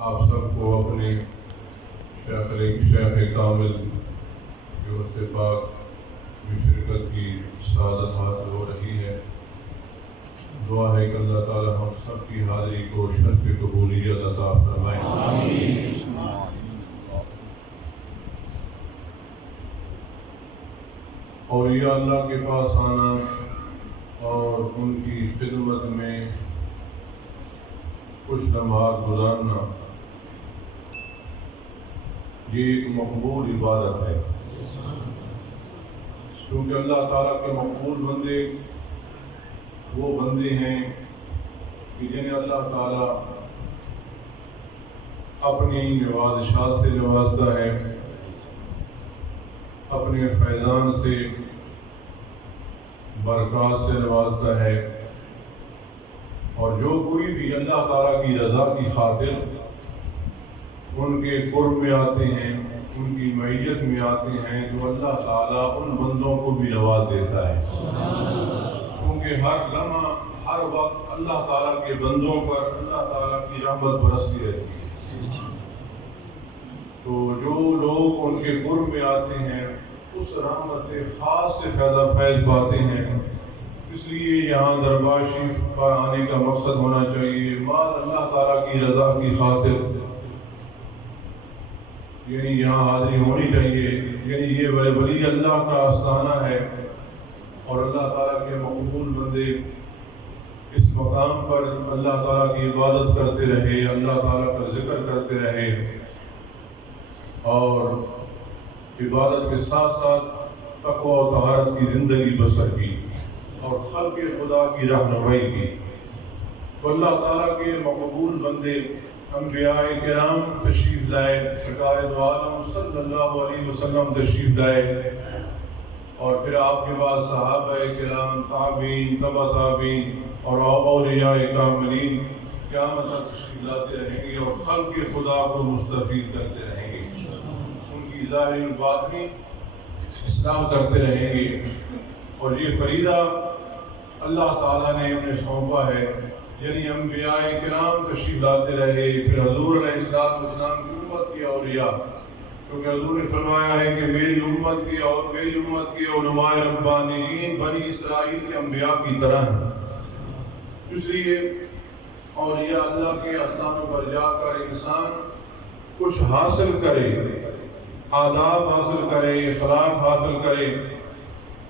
آپ سب کو اپنے شیخ کامل کی عرص پاک میں شرکت کی سعادت حاصل ہو رہی ہے۔ دعا ہے کہ اللہ تعالی ہم سب کی حاضری کو شرف قبولیت عطا فرمائے۔ آمین۔ اولیاء اللہ کے پاس آنا اور ان کی خدمت میں کچھ لمحات گزارنا یہ ایک مقبول عبادت ہے، کیونکہ اللہ تعالیٰ کے مقبول بندے وہ بندے ہیں کہ جنہیں اللہ تعالیٰ اپنی نوازشات سے نوازتا ہے، اپنے فیضان سے برکات سے نوازتا ہے، اور جو کوئی بھی اللہ تعالیٰ کی رضا کی خاطر ان کے قرب میں آتے ہیں، ان کی معیت میں آتے ہیں، تو اللہ تعالیٰ ان بندوں کو بھی نواز دیتا ہے، کیونکہ ہر لمحہ ہر وقت اللہ تعالیٰ کے بندوں پر اللہ تعالیٰ کی رحمت برستی رہتی ہے۔ تو جو لوگ ان کے قرب میں آتے ہیں اس رحمت خاص سے فیض پاتے ہیں۔ اس لیے یہاں دربار شریف پر آنے کا مقصد ہونا چاہیے مال اللہ تعالیٰ کی رضا کی خاطر، یعنی یہاں حاضری ہونی چاہیے، یعنی یہ ولی اللہ کا آستانہ ہے، اور اللہ تعالیٰ کے مقبول بندے اس مقام پر اللہ تعالیٰ کی عبادت کرتے رہے، اللہ تعالیٰ کا ذکر کرتے رہے، اور عبادت کے ساتھ ساتھ تقوی و طہارت کی زندگی بسر کی اور خلق خدا کی رہنمائی کی۔ تو اللہ تعالیٰ کے مقبول بندے انبیاء کرام تشریف لائے، سرکار دو عالم صلی اللہ علیہ وسلم تشریف لائے، اور پھر آپ کے بعد صحابہ کرام، تابعین، تبع تابعین اور اولیاء کاملین قیامت تک تشریف لاتے رہیں گے اور خلق خدا کو مستفید کرتے رہیں گے، ان کی ظاہری و باطنی اصلاح کرتے رہیں گے۔ اور یہ فریضہ اللہ تعالیٰ نے انہیں سونپا ہے، یعنی انبیاء کرام تشریف لاتے رہے، پھر حضور علیہ السلام کی امت کی اولیاء، کیونکہ حضور نے فرمایا ہے کہ میری امت کی علماء ربانیین بنی اسرائیل کے انبیاء کی طرح ہیں۔ اس لیے اولیاء اللہ کے آستانوں پر جا کر انسان کچھ حاصل کرے، آداب حاصل کرے، اخلاق حاصل کرے،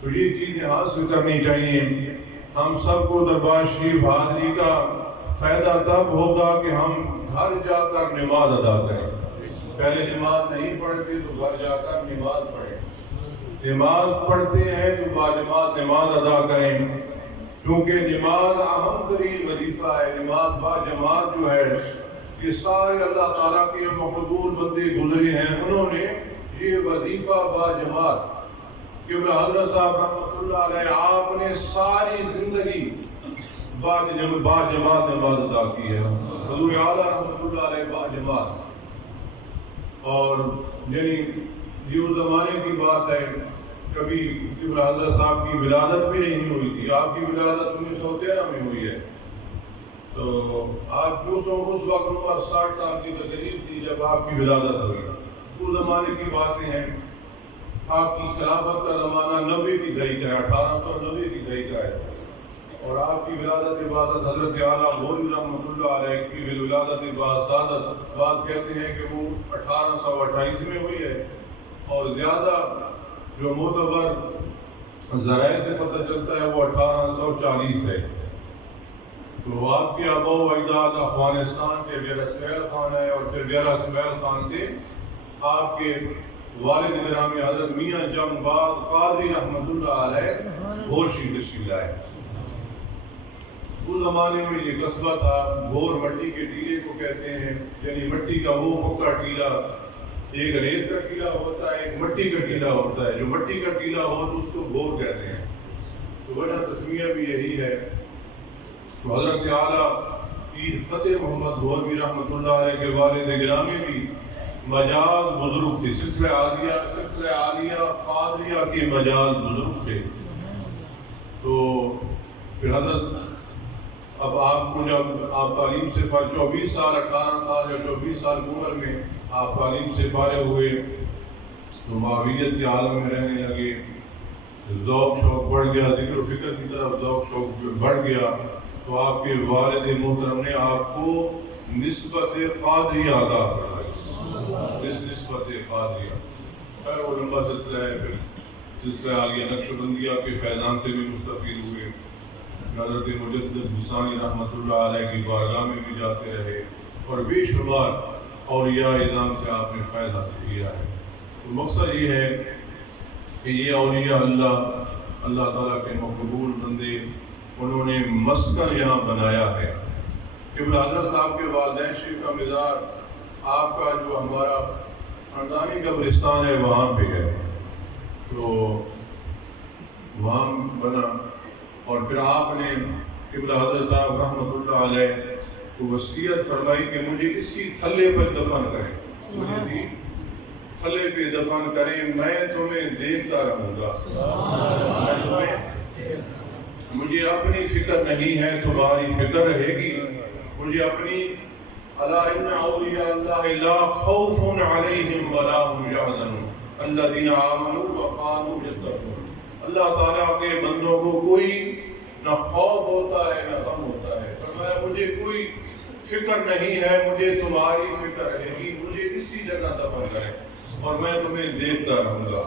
تو یہ چیزیں حاصل کرنی چاہیے۔ ہم سب کو دربار شریف حاضری کا فائدہ تب ہوگا کہ ہم گھر جا کر نماز ادا کریں۔ پہلے نماز نہیں پڑھتے تو گھر جا کر نماز پڑھیں، نماز پڑھتے ہیں تو باجماعت نماز ادا کریں، کیونکہ نماز اہم ترین وظیفہ ہے۔ نماز باجماعت جو ہے، یہ سارے اللہ تعالیٰ کے مقبول بندے گزرے ہیں، انہوں نے یہ وظیفہ باجماعت، قبلہ حضرت صاحب رحمۃ اللہ علیہ آپ نے ساری زندگی باجماعت نماز ادا کی ہے، حضور اعلیٰ رحمۃ اللہ علیہ باجماعت۔ اور یعنی یہ اس زمانے کی بات ہے، کبھی قبلہ حضرت صاحب کی ولادت بھی نہیں ہوئی تھی، آپ کی ولادت 1913 میں ہوئی ہے، تو آپ اس وقت عمر 60 سال کی تقریب تھی جب آپ کی ولادت ہوئی۔ اس زمانے کی باتیں ہیں، آپ کی خلافت کا زمانہ 90 کی دہائی کا ہے، 1890 کی دہائی کا ہے، اور آپ کی ولادت بعد حضرت اعلیٰ غوری رحمۃ اللہ علیہ کی ولادت بعد سعادت، بعض کہتے ہیں کہ وہ 1828 میں ہوئی ہے، اور زیادہ جو معتبر ذرائع سے پتہ چلتا ہے وہ 1840 ہے۔ تو آپ کے آبا و اجداد افغانستان کے ڈیرہ اسماعیل خان ہے، اور پھر ڈیرہ اسماعیل خان سے آپ کے والد گرامی حضرت میاں جنگ باز قادری رحمۃ اللہ علیہ گھوشی تشریف لائے۔ اس زمانے میں یہ قصبہ تھا، گھور مٹی کے ٹیلے کو کہتے ہیں، یعنی مٹی کا وہ پکا ٹیلا، ایک ریت کا ٹیلا ہوتا ہے، ایک مٹی کا ٹیلا ہوتا ہے، جو مٹی کا ٹیلا ہو تو اس کو گھور کہتے ہیں، تو وجہ تسمیہ بھی یہی ہے۔ تو حضرت اعلیٰ پیر فتح محمد گھوروی رحمۃ اللہ علیہ کے والد گرامی بھی مجاز بزرگ تھے، سلسلہ عالیہ قادریہ کے مجاز بزرگ تھے۔ تو پھر حضرت اب آپ کو جب آپ تعلیم سے 24 سال 18 سال یا 24 سال کی عمر میں آپ تعلیم سے فارغ ہوئے تو معاویت کے عالم میں رہنے لگے، ذوق شوق بڑھ گیا، ذکر و فکر کی طرف ذوق شوق بڑھ گیا، تو آپ کے والد محترم نے آپ کو نسبت قادریہ عطا فرمائی، نسبت قادریہ۔ خیر وہ لمبا سلسلہ ہے، پھر سلسلہ آگیا نقش بندیہ کے فیضان سے بھی مستفید ہوئے، حضرت مجدد حسانی رحمۃ اللہ علیہ کی بارگاہ میں بھی جاتے رہے، اور بے شمار اولیاء اعظام سے آپ نے فیض حاصل کیا ہے۔ تو مقصد یہ ہے کہ یہ اولیاء اللہ تعالیٰ کے مقبول بندے، انہوں نے مسکن یہاں بنایا ہے۔ قبلہ حضرت صاحب کے والدین شریف کا مزار آپ کا جو ہمارا خاندانی قبرستان ہے وہاں پہ ہے، تو وہاں بنا، اور پھر آپ نے قبلہ حضرت صاحب رحمۃ اللہ علیہ کو وصیت فرمائی کہ مجھے اسی تھلے پر دفن کریں، مجھے اسی تھلے پہ دفن کریں، میں تمہیں دیکھتا رہوں گا، مجھے اپنی فکر نہیں ہے، تمہاری فکر رہے گی، مجھے اپنی الا ان اولیاء اللہ لا خوف علیہم ولا هم یحزنون الذین آمنوا وقالوا یتقون۔ اللہ تعالیٰ کے بندوں کو کوئی نہ خوف ہوتا ہے نہ غم ہوتا ہے، فرمایا مجھے کوئی فکر نہیں ہے، مجھے تمہاری فکر رہے گی، مجھے اسی جگہ دفن کریں اور میں تمہیں دیکھتا رہوں گا۔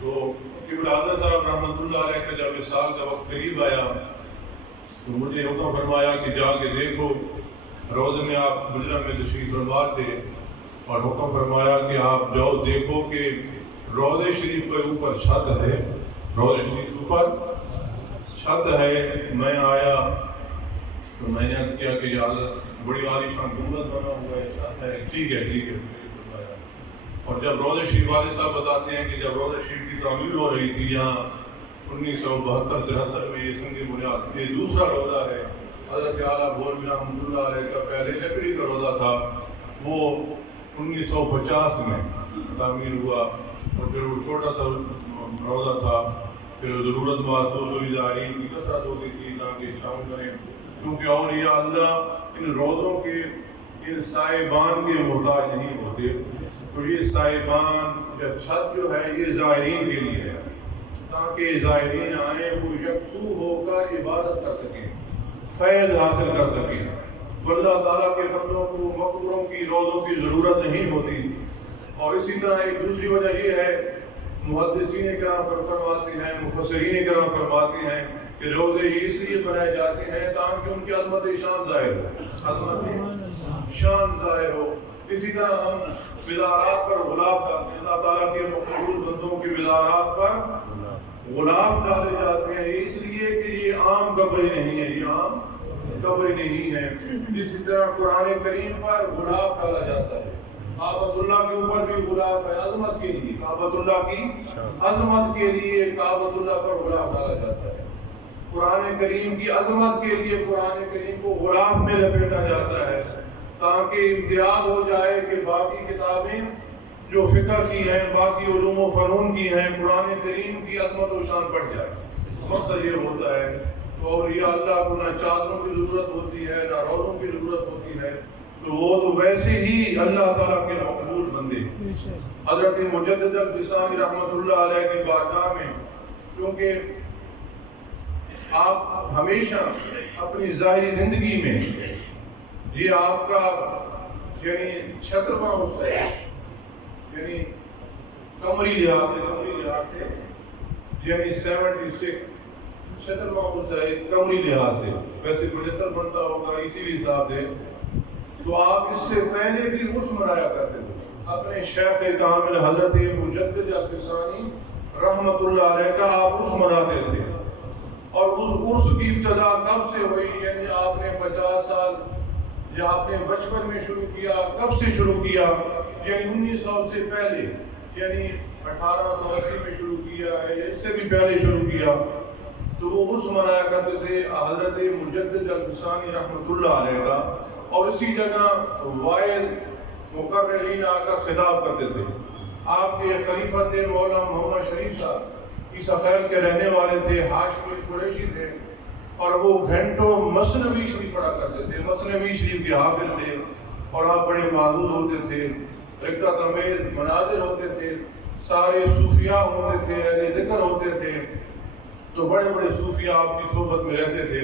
تو قبلہ حضرت صاحب رحمۃ اللہ علیہ کا جب وصال کا وقت قریب آیا تو مجھے حکم فرمایا کہ جا کے دیکھو، روز میں آپ گجرا میں تشریف فرما تھے، اور حکم فرمایا کہ آپ جاؤ دیکھو کہ روضہ شریف کے اوپر چھت ہے، روضہ شریف کے اوپر چھت ہے۔ میں آیا تو میں نے عرض کیا کہ یا بڑی عالیشان گنبد بنا ہوا ہے، چھت ہے، ٹھیک ہے ٹھیک ہے۔ اور جب روضہ شریف والے صاحب بتاتے ہیں کہ جب روضہ شریف کی تعمیر ہو رہی تھی یہاں 1972-73 میں، یہ سنگ بنیاد، یہ دوسرا روضہ ہے، حضرت اعلیٰ بولوی رحمۃ اللہ علیہ کا پہلے لکڑی کا روضہ تھا، وہ 1950 میں تعمیر ہوا، اور پھر وہ چھوٹا سا روضہ تھا، پھر ضرورت محسوس ہوئی، زائرین کی کثرت ہوتی تھی تاکہ شام کریں، کیونکہ اولیاء اللہ ان روضوں کے ان صاحبان کے محتاج نہیں ہوتے، تو یہ صاحبان یا چھت جو ہے یہ زائرین کے لیے ہے، تاکہ زائرین آئیں وہ یکسو ہو کر عبادت کر سکیں، فیض حاصل کر سکیں۔ اللہ تعالیٰ کے بندوں کو مقبروں کی روضوں کی ضرورت نہیں ہوتی۔ اور اسی طرح ایک دوسری وجہ یہ ہے، محدثین کرام فرماتے ہیں، مفسرین کرام فرماتے ہیں کہ روضے اس لیے بنائے جاتے ہیں تاکہ ان کی عظمت شان ظاہر ہو، عظمت شان ظاہر ہو۔ اسی طرح ہم مزارات پر غلاف ڈالتے ہیں، اللہ تعالیٰ کے مقبول بندوں کے مزارات پر غلاف ڈالے جاتے ہیں، اس لیے کہ یہ عام قبر نہیں ہے، یہ عام قبر نہیں ہے۔ اسی طرح قرآن کریم پر غلاف ڈالا جاتا ہے، کعبۃ اللہ کے اوپر بھی غلاف ہے، عظمت کے لیے، کعبۃ اللہ کی عظمت کے لیے کعبۃ اللہ پر غلاف ڈالا جاتا ہے۔ قرآن کریم کی عظمت کے لیے قرآن کریم کو غلاف میں لپیٹا جاتا ہے تاکہ امتیاز ہو جائے کہ باقی کتابیں جو فقہ کی ہیں، باقی علوم و فنون کی ہیں، قرآن کریم کی عظمت و شان بڑھ جائے۔ مقصد یہ ہوتا ہے۔ تو اولیاء اللہ کو نہ چادروں کی ضرورت ہوتی ہے نہ روضوں کی ضرورت ہوتی ہے، تو وہ تو ویسے ہی اللہ تعالیٰ کے مقبول بندے۔ حضرت مجدد الفسانی رحمۃ اللہ علیہ کی بارگاہ میں، کیونکہ آپ ہمیشہ اپنی ظاہری زندگی میں یہ آپ کا یعنی چھترواں ہوتا ہے، یعنی کمری لحاظ سے یعنی 76 شترواں ہوتا ہے کمری لحاظ سے، ویسے 75 بنتا ہوگا اسی حساب سے۔ تو آپ اس سے پہلے بھی عرس منایا کرتے تھے، اپنے شیخ کامل حضرت مجدد الفسانی رحمۃ اللہ علیہ کا آپ عرس مناتے تھے۔ اور اس عرس کی ابتدا کب سے ہوئی؟ یعنی آپ نے 50 سال یا آپ نے بچپن میں شروع کیا، کب سے شروع کیا؟ یعنی 1900 سے پہلے، یعنی 1880 میں شروع کیا ہے یا اس سے بھی پہلے شروع کیا۔ تو وہ عرس منایا کرتے تھے حضرت مجدد الفسانی رحمۃ اللہ علیہ کا، اور اسی جگہ وائل مقررین آ کر خطاب کرتے تھے۔ آپ کے خلیفہ تھے مولانا محمد شریف صاحب، عیسیٰ خیل کے رہنے والے تھے، ہاشمی قریشی تھے۔ اور وہ گھنٹوں مثنوی شریف پڑھا کرتے تھے، مثنوی شریف کے حافظ تھے، اور آپ بڑے معروف ہوتے تھے، رکعت امیز مناظر ہوتے تھے، سارے صوفیاء ہوتے تھے، اہل ذکر ہوتے تھے، تو بڑے بڑے صوفیاء آپ کی صحبت میں رہتے تھے۔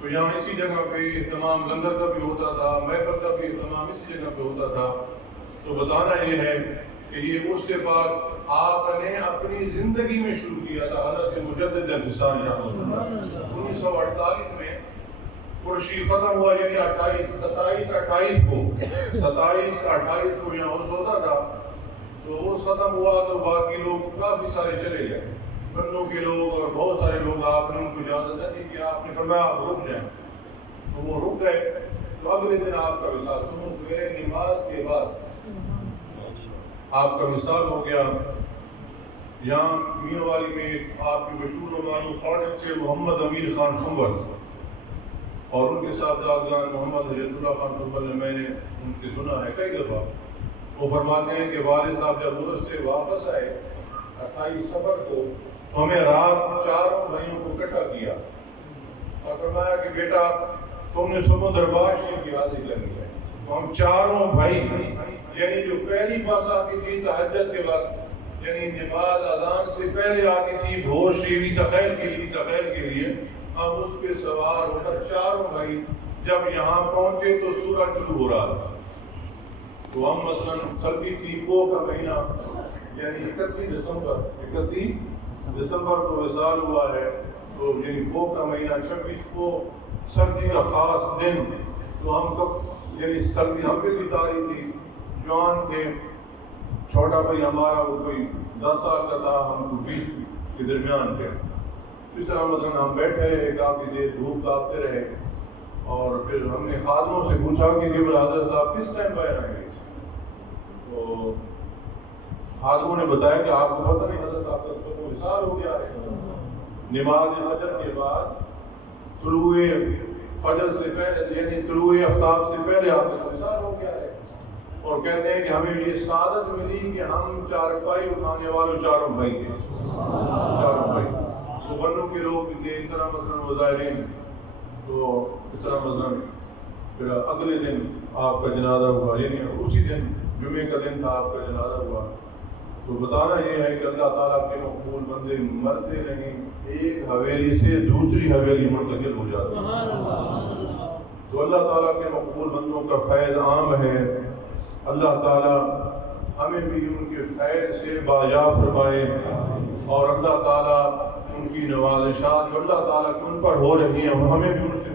تو یہاں اسی جگہ پہ اہتمام لنگر کا بھی ہوتا تھا، محفل کا بھی اہتمام اسی جگہ پہ ہوتا تھا۔ تو بتانا یہ ہے کہ یہ اس کے بعد آپ نے اپنی زندگی میں شروع کیا تھا حضرت مجدد الفسان رحمۃ اللہ 1948 میں پرشی ختم ہوا، یعنی 27 کو یہاں عرس ہوتا تھا۔ تو عرس ختم ہوا تو باقی لوگ کافی سارے چلے گئے، بنوں کے لوگ اور بہت سارے لوگ، آپ نے ان کو اجازت نہ دی کہ آپ نے فرمایا آپ رک جائیں، تو وہ رک گئے۔ تو اگلے دن آپ کا وصال، سویرے نماز کے بعد آپ کا وصال ہو گیا۔ یہاں میاں والی میں آپ کی مشہور و معروف خواجہ تھے محمد امیر خان سنبل، اور ان کے صاحبزادگان محمد حجت اللہ خان سنبل نے، میں نے ان سے سنا ہے کئی دفعہ، وہ فرماتے ہیں کہ والد صاحب جب عرس سے واپس آئے 28 صفر کو، تو ہمیں رات چاروں بھائیوں کو اکٹھا کیا اور فرمایا کہ بیٹا تم نے صبح دربار شریف کی حاضری کرنی ہے۔ تو ہم چاروں بھائی، یعنی جو پہلی بس آتی تھی تہجد کے وقت، یعنی نماز اذان سے پہلے آتی تھی بھور شیوی سخیل کے لیے، ہم اس پہ سوار ہو کر چاروں بھائی جب یہاں پہنچے تو سورج طلوع ہو رہا تھا۔ تو ہم مثلاً سردی تھی، پو کا مہینہ، یعنی 31 دسمبر کو وصال ہوا ہے، تو یعنی پو کا مہینہ 26 کو سردی کا خاص دن، تو ہم کب یعنی سردی ہم پہ بھی تاریخ تھی، جوان تھے، چھوٹا بھائی ہمارا وہ کوئی 10 سال کا تھا، ہم کو 20 کے درمیان تھے۔ اس طرح مثلاً ہم بیٹھے رہے، کافی دیر دھوپ تاپتے رہے، اور پھر ہم نے خادموں سے پوچھا کہ جب حضرت صاحب کس ٹائم باہر آئیں گے؟ تو خادموں نے بتایا کہ آپ کو پتہ نہیں، حضرت آپ کا تو وصال ہو گیا ہے۔ نماز فجر کے بعد طلوع فجر سے پہلے، یعنی طلوع آفتاب سے پہلے آپ کا وصال ہو گیا ہے۔ اور کہتے ہیں کہ ہمیں یہ سعادت ملی کہ ہم چارپائی اٹھانے والوں چاروں بھائی تھے، چاروں بھائی، تو بنوں کے لوگ بھی تھے، اس طرح مثلاً وزائرین۔ تو اس طرح مثلاً پھر اگلے دن آپ کا جنازہ ہوا، یعنی اسی دن جمعے کا دن تھا آپ کا جنازہ ہوا۔ تو بتانا یہ ہے کہ اللہ تعالیٰ کے مقبول بندے مرتے نہیں، ایک حویلی سے دوسری حویلی منتقل ہو جاتے ہیں۔ تو اللہ تعالیٰ کے مقبول بندوں کا فیض عام ہے۔ اللہ تعالیٰ ہمیں بھی ان کے فیض سے باجا فرمائے، اور اللہ تعالیٰ ان کی نوازشات جو اللہ تعالیٰ کی ان پر ہو رہی ہیں ہمیں بھی ان سے